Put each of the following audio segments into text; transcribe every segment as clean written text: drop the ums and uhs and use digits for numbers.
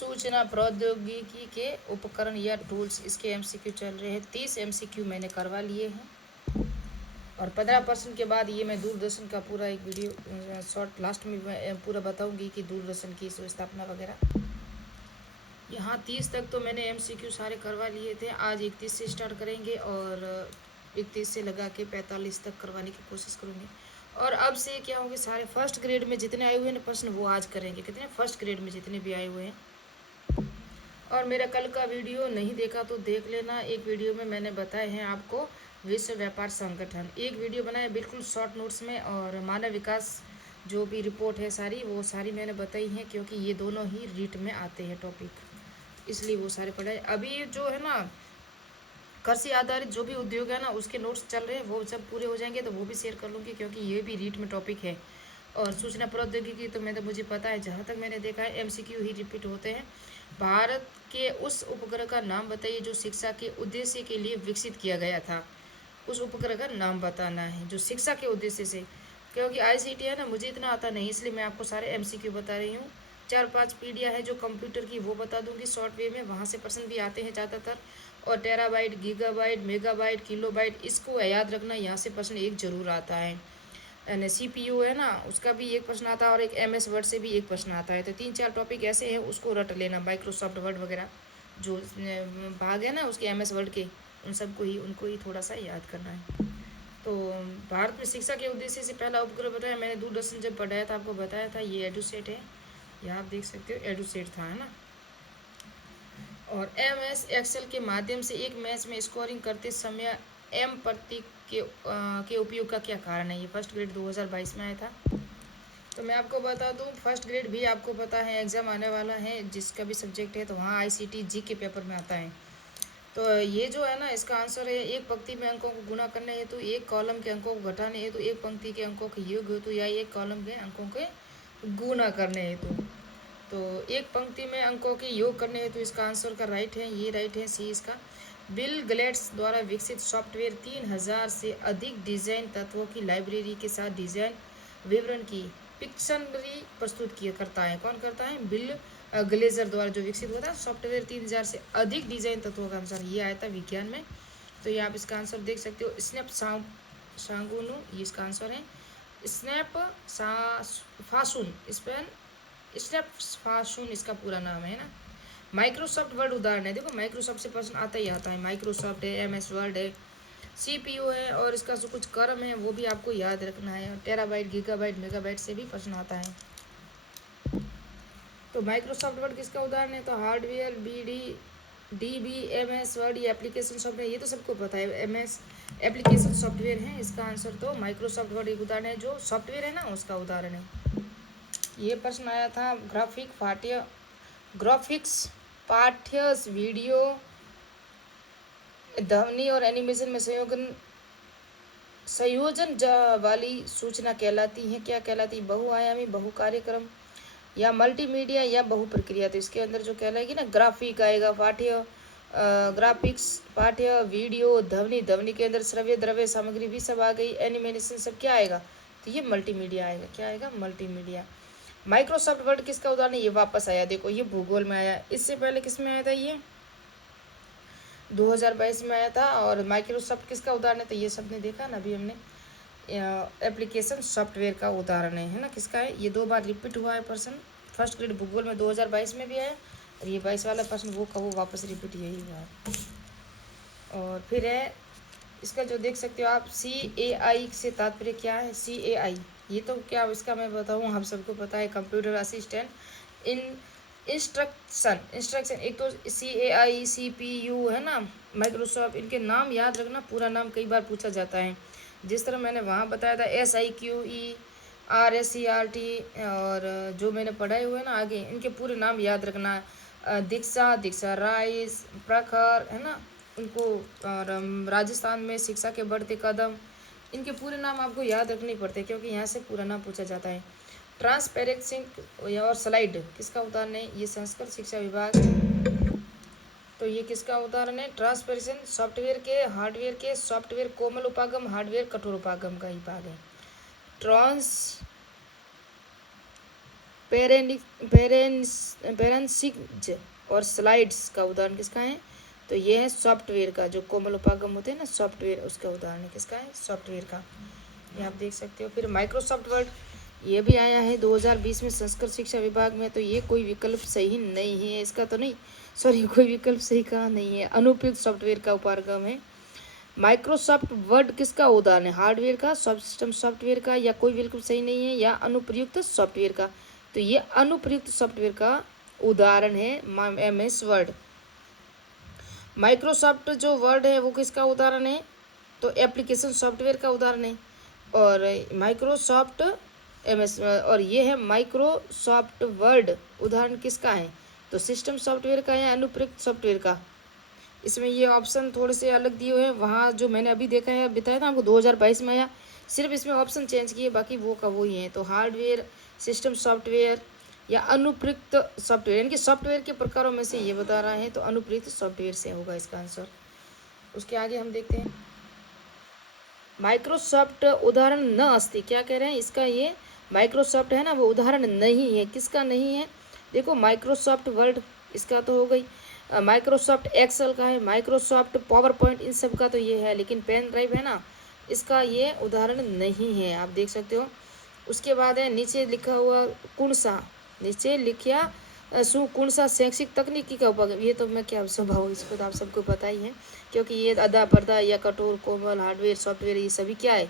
सूचना प्रौद्योगिकी के उपकरण या टूल्स, इसके एमसीक्यू चल रहे हैं। 30 एमसीक्यू मैंने करवा लिए हैं और 15% के बाद ये मैं दूरदर्शन का पूरा एक वीडियो शॉर्ट लास्ट में पूरा बताऊंगी कि दूरदर्शन की स्थापना वगैरह। यहाँ 30 तक तो मैंने एमसीक्यू सारे करवा लिए थे। आज 31 से स्टार्ट करेंगे और 31 से लगा के 45 तक करवाने की कोशिश करूँगी। और अब से क्या होंगे, सारे फर्स्ट ग्रेड में जितने आए हुए हैं ना प्रश्न वो आज करेंगे। कितने फर्स्ट ग्रेड में जितने भी आए हुए हैं। और मेरा कल का वीडियो नहीं देखा तो देख लेना। एक वीडियो में मैंने बताए हैं आपको विश्व व्यापार संगठन, एक वीडियो बनाया बिल्कुल शॉर्ट नोट्स में, और मानव विकास जो भी रिपोर्ट है सारी वो सारी मैंने बताई हैं, क्योंकि ये दोनों ही रीट में आते हैं टॉपिक, इसलिए वो सारे पढ़ाए। अभी जो है ना कृषि आधारित जो भी उद्योग है ना उसके नोट्स चल रहे हैं, वो जब पूरे हो जाएंगे तो वो भी शेयर कर लूँगी, क्योंकि ये भी रीट में टॉपिक है। और सूचना प्रौद्योगिकी तो मैं तो मुझे पता है, जहाँ तक मैंने देखा है एमसीक्यू ही रिपीट होते हैं। भारत के उस उपग्रह का नाम बताइए जो शिक्षा के उद्देश्य के लिए विकसित किया गया था। उस उपग्रह का नाम बताना है जो शिक्षा के उद्देश्य से, क्योंकि आईसीटी है ना, मुझे इतना आता नहीं, इसलिए मैं आपको सारे एमसीक्यू बता रही हूँ। 4-5 पीडिया है जो कंप्यूटर की, वो बता दूंगी शॉर्ट वे में, वहाँ से प्रश्न भी आते हैं ज़्यादातर। और टेराबाइट, गीगाबाइट, मेगाबाइट, किलोबाइट, इसको याद रखना, यहाँ से प्रश्न एक जरूर आता है। यानी सीपीयू है ना, उसका भी एक प्रश्न आता है, और एक एमएस वर्ड से भी एक प्रश्न आता है। तो 3-4 टॉपिक ऐसे हैं, उसको रट लेना। माइक्रोसॉफ्ट वर्ड वगैरह जो भाग है ना उसके एमएस वर्ड के, उन सबको ही उनको ही थोड़ा सा याद करना है। तो भारत में शिक्षा के उद्देश्य से पहला उपग्रह बताया मैंने, दूरदर्शन जब पढ़ाया था आपको बताया था, ये एडुसेट है, यहाँ आप देख सकते हो एडुसेट था, है ना। और एमएस एक्सेल के माध्यम से एक मैच में स्कोरिंग करते समय एम प्रतीक के उपयोग का क्या कारण है। ये फर्स्ट ग्रेड 2022 में आया था। तो मैं आपको बता दूं, फर्स्ट ग्रेड भी आपको पता है एग्जाम आने वाला है, जिसका भी सब्जेक्ट है, तो वहाँ आईसीटी जी के पेपर में आता है। तो ये जो है ना इसका आंसर है, एक पंक्ति में अंकों को गुणा करने हेतु, एक कॉलम के अंकों को घटाने हेतु, एक पंक्ति के अंकों के योग हेतु, या एक कॉलम के अंकों के गुणा करने हेतु। तो एक पंक्ति में अंकों के योग करने हेतु इसका आंसर का राइट है, ये राइट है सी इसका। बिल गेट्स द्वारा विकसित सॉफ्टवेयर 3000 से अधिक डिजाइन तत्वों की लाइब्रेरी के साथ डिजाइन विवरण की पिक्शनरी प्रस्तुत किया करता है। कौन करता है? बिल ग्लेजर द्वारा जो विकसित हुआ था सॉफ्टवेयर 3000 से अधिक डिजाइन तत्वों का अनुसार, ये आया था विज्ञान में। तो ये आप इसका आंसर देख सकते हो, स्नैप सांगुनु, ये इसका आंसर है। स्नैप फासुन, स्नैप फासुन इसका पूरा नाम है ना। माइक्रोसॉफ्ट वर्ड उदाहरण है, देखो माइक्रोसॉफ्ट से प्रश्न आता ही आता है, माइक्रोसॉफ्ट है, एमएस वर्ड है, सीपीयू है, और इसका जो कुछ क्रम है वो भी आपको याद रखना है। टेराबाइट, गीगाबाइट, मेगाबाइट से भी प्रश्न आता है। तो माइक्रोसॉफ्ट वर्ड किसका उदाहरण है? तो हार्डवेयर, डीबीएमएस वर्ड, ये एप्लीकेशन सॉफ्टवेयर, ये तो सबको पता है, एमएस एप्लीकेशन सॉफ्टवेयर है इसका आंसर। तो माइक्रोसॉफ्ट वर्ड एक उदाहरण है, जो सॉफ्टवेयर है ना उसका उदाहरण है। ये प्रश्न आया था ग्राफिक्स पाठ्य वीडियो ध्वनि और एनिमेशन में संयोजन वाली सूचना कहलाती है, क्या कहलाती? बहुआयामी, बहु कार्यक्रम, या मल्टीमीडिया, या बहु प्रक्रिया। तो इसके अंदर जो कहलाएगी ना, ग्राफिक आएगा, पाठ्य ग्राफिक्स, पाठ्य वीडियो, ध्वनि के अंदर श्रव्य द्रव्य सामग्री भी सब आ गई, एनिमेशन सब क्या आएगा? तो ये मल्टीमीडिया आएगा। क्या आएगा? मल्टीमीडिया। माइक्रोसॉफ्ट वर्ड किसका उदाहरण है? ये वापस आया, देखो ये भूगोल में आया। इससे पहले किस में आया था? ये 2022 में आया था। और माइक्रोसॉफ्ट किसका उदाहरण है? तो ये सबने देखा ना अभी हमने, एप्लीकेशन सॉफ्टवेयर का उदाहरण है ना, किसका है? ये 2 बार रिपीट हुआ है प्रश्न। फर्स्ट ग्रेड भूगोल में 2022 में भी आया, और ये 22 वाला प्रश्न वो का वो वापस रिपीट यही हुआ है। और फिर है इसका जो देख सकते हो आप, CAI से तात्पर्य क्या है? CAI, ये तो क्या इसका मैं बताऊँ, आप सबको पता है, कंप्यूटर असिस्टेंट इन इंस्ट्रक्शन। एक तो CAI, CPU है ना, माइक्रोसॉफ्ट, इनके नाम याद रखना, पूरा नाम कई बार पूछा जाता है। जिस तरह मैंने वहाँ बताया था SIQE, RSERT, और जो मैंने पढ़ाए हुए ना आगे, इनके पूरे नाम याद रखना। दीक्षा राइस, प्रखर, है ना उनको। और राजस्थान में शिक्षा के बढ़ते कदम, इनके पूरे नाम आपको याद रखने पड़ते हैं, क्योंकि यहाँ से पूरा नाम पूछा जाता है। ट्रांसपेरेंसी और स्लाइड किसका उदाहरण है? ये संस्कृत शिक्षा विभाग। तो ये किसका उदाहरण है? ट्रांसपेरेंसी सॉफ्टवेयर के, हार्डवेयर के, सॉफ्टवेयर कोमल उपागम, हार्डवेयर कठोर उपागम का ही भाग है। पेरेंसिक्स और स्लाइड्स का उदाहरण किसका है? तो ये है सॉफ्टवेयर का, जो कोमल उपागम होते हैं ना सॉफ्टवेयर, उसका उदाहरण किसका है? सॉफ्टवेयर का। ये आप देख सकते हो। फिर माइक्रोसॉफ्ट वर्ड, ये भी आया है 2020 में संस्कृत शिक्षा विभाग में। तो ये कोई विकल्प सही नहीं है इसका, तो नहीं सॉरी, कोई विकल्प सही कहा नहीं है, अनुपयुक्त सॉफ्टवेयर का उपागम है। माइक्रोसॉफ्ट वर्ड किसका उदाहरण है? हार्डवेयर का, सिस्टम सॉफ्टवेयर का, या कोई बिल्कुल सही नहीं है, या अनुप्रयुक्त सॉफ्टवेयर का? तो ये अनुप्रयुक्त सॉफ्टवेयर का उदाहरण है MS वर्ड। माइक्रोसॉफ्ट जो वर्ड है वो किसका उदाहरण है? तो एप्लीकेशन सॉफ्टवेयर का उदाहरण है। और माइक्रोसॉफ्ट MS, और ये है माइक्रोसॉफ्ट वर्ड, उदाहरण किसका है? तो सिस्टम सॉफ्टवेयर का या अनुप्रयुक्त सॉफ्टवेयर का? इसमें ये ऑप्शन थोड़े से अलग दिए हुए हैं। वहाँ जो मैंने अभी देखा है, बताया था आपको 2022 में आया, सिर्फ इसमें ऑप्शन चेंज किए, बाकी वो का वो ही है। तो हार्डवेयर, सिस्टम सॉफ्टवेयर या अनुप्रयुक्त सॉफ्टवेयर, यानी कि सॉफ्टवेयर के प्रकारों में से ये बता रहा है, तो अनुप्रयुक्त सॉफ्टवेयर से होगा इसका आंसर। उसके आगे हम देखते हैं, माइक्रोसॉफ्ट उदाहरण न अस्ति, क्या कह रहे हैं? इसका ये माइक्रोसॉफ्ट है ना, वो उदाहरण नहीं है। किसका नहीं है? देखो, माइक्रोसॉफ्ट वर्ड इसका तो हो गई, माइक्रोसॉफ्ट एक्सेल का है, माइक्रोसॉफ्ट पावर पॉइंट, इन सब का तो ये है, लेकिन पेन ड्राइव है ना, इसका ये उदाहरण नहीं है, आप देख सकते हो। उसके बाद है नीचे लिखा हुआ कुणसा, नीचे लिखा कुणसा शैक्षिक तकनीकी का उपयोग, ये तो मैं क्या स्वभाव, इसको तो आप सबको पता ही है, क्योंकि ये अदा पर्दा या कठोर कोमल हार्डवेयर सॉफ्टवेयर ये सभी क्या है?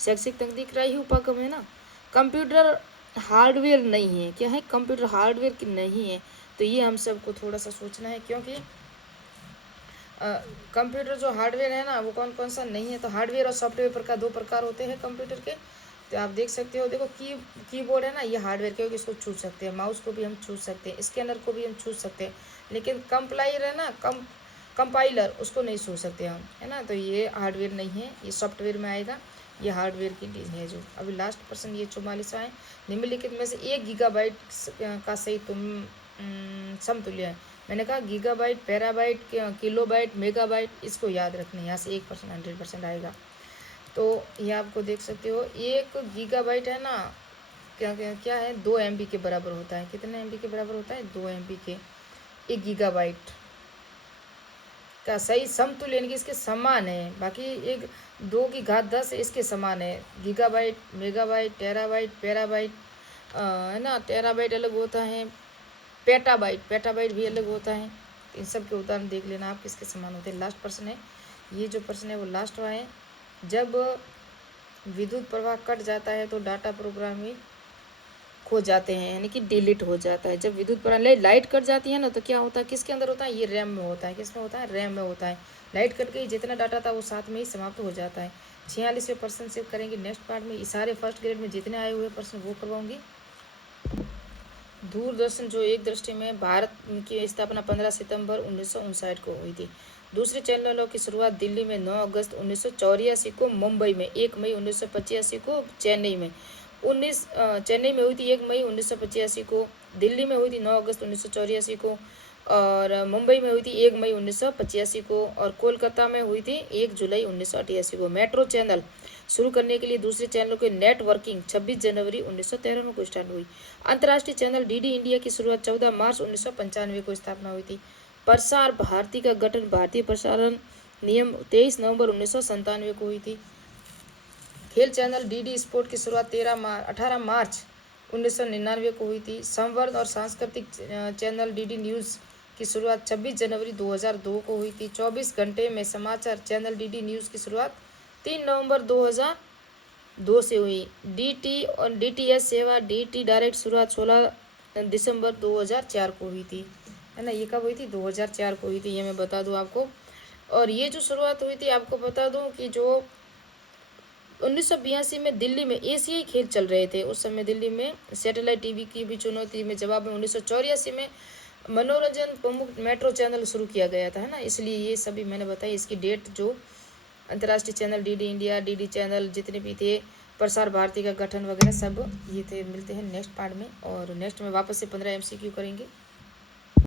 शैक्षिक तकनीक का ही उपक्रम है ना। कंप्यूटर हार्डवेयर नहीं है, क्या है? कंप्यूटर हार्डवेयर की नहीं है। तो ये हम सबको थोड़ा सा सोचना है, क्योंकि कंप्यूटर जो हार्डवेयर है ना, वो कौन कौन सा नहीं है? तो हार्डवेयर और सॉफ्टवेयर का दो प्रकार होते हैं कंप्यूटर के। तो आप देख सकते हो, देखो कीबोर्ड है ना, ये हार्डवेयर, क्योंकि इसको छू सकते हैं, माउस को भी हम छू सकते हैं, स्कैनर को भी हम छू सकते हैं, लेकिन कंप्लायर है ना, कंपाइलर, उसको नहीं छू सकते हम, है ना। तो ये हार्डवेयर नहीं है, ये सॉफ्टवेयर में आएगा, ये हार्डवेयर की है। जो अभी लास्ट पर्सन ये 44वां है, निम्नलिखित में से 1 गीगाबाइट का सही समतुल्य है। मैंने कहा गीगाबाइट, पेराबाइट, किलोबाइट, मेगाबाइट, इसको याद रखना, यहाँ से 1% 100% आएगा। तो ये आपको देख सकते हो, 1 गीगाबाइट है ना, क्या है? 2 MB के बराबर होता है। कितने MB के बराबर होता है? 2 MB के। 1 गीगाबाइट का सही समतुल्य, यानी कि इसके समान है, बाकी 2 की घात 10 इसके समान है। गीगाबाइट, मेगाबाइट, टेराबाइट, पेराबाइट, है ना, टेराबाइट अलग होता है, पेटाबाइट भी अलग होता है। इन सब के उदाहरण देख लेना आप, किसके समान होते हैं। लास्ट प्रश्न है, ये जो प्रश्न है वो लास्ट वाला है। जब विद्युत प्रवाह कट जाता है तो डाटा प्रोग्राम में खो जाते हैं, यानी कि डिलीट हो जाता है। जब विद्युत प्रणाली लाइट कट जाती है ना, तो क्या होता है? किसके अंदर होता है? ये रैम में होता है। किसमें होता है? रैम में होता है। लाइट कट गई, जितना डाटा था वो साथ में ही समाप्त हो जाता है। 46वें प्रश्न से करेंगे नेक्स्ट पार्ट में। सारे फर्स्ट ग्रेड में जितने आए हुए प्रश्न वो करवाऊंगी। दूरदर्शन जो एक दृष्टि में, भारत की स्थापना 15 सितंबर 1959 को हुई थी। दूसरे चैनलों की शुरुआत दिल्ली में 9 अगस्त 1984 को, मुंबई में 1 मई 1985 को, चेन्नई में हुई थी 1 मई 1985 को, दिल्ली में हुई थी 9 अगस्त 1984 को, और मुंबई में हुई थी 1 मई 1985 को, और कोलकाता में हुई थी 1 जुलाई 1988 को। मेट्रो चैनल शुरू करने के लिए दूसरे चैनलों की नेटवर्किंग 26 जनवरी 1993 को स्टार्ट हुई। अंतर्राष्ट्रीय चैनल DD इंडिया की शुरुआत 14 मार्च 1995 को स्थापना हुई थी। प्रसार भारती का गठन भारतीय प्रसारण नियम 23 नवंबर 1997 को हुई थी। खेल चैनल DD स्पोर्ट की शुरुआत 18 मार्च 1999 को हुई थी। संवर्ध और सांस्कृतिक चैनल DD न्यूज़ की शुरुआत 26 जनवरी 2002 को हुई थी। 24 घंटे में समाचार चैनल DD न्यूज़ की शुरुआत 3 नवंबर 2002 से हुई। DTS सेवा DT डायरेक्ट शुरुआत 16 दिसंबर 2004 को हुई थी, है ना। ये कब हुई थी? 2004 को हुई थी, ये मैं बता दूं आपको। और ये जो शुरुआत हुई थी, आपको बता दूं कि जो 1982 में दिल्ली में एशियाई खेल चल रहे थे, उस समय दिल्ली में सैटेलाइट TV की भी चुनौती में जवाब में 1984 में मनोरंजन प्रमुख मेट्रो चैनल शुरू किया गया था, है ना। इसलिए ये सभी मैंने बताई, इसकी डेट जो अंतर्राष्ट्रीय channel DD India, DD channel जितने भी थे, प्रसार भारती का गठन वगैरह सब ये थे। मिलते हैं नेक्स्ट पार्ट में, और नेक्स्ट में वापस से 15 MCQ करेंगे।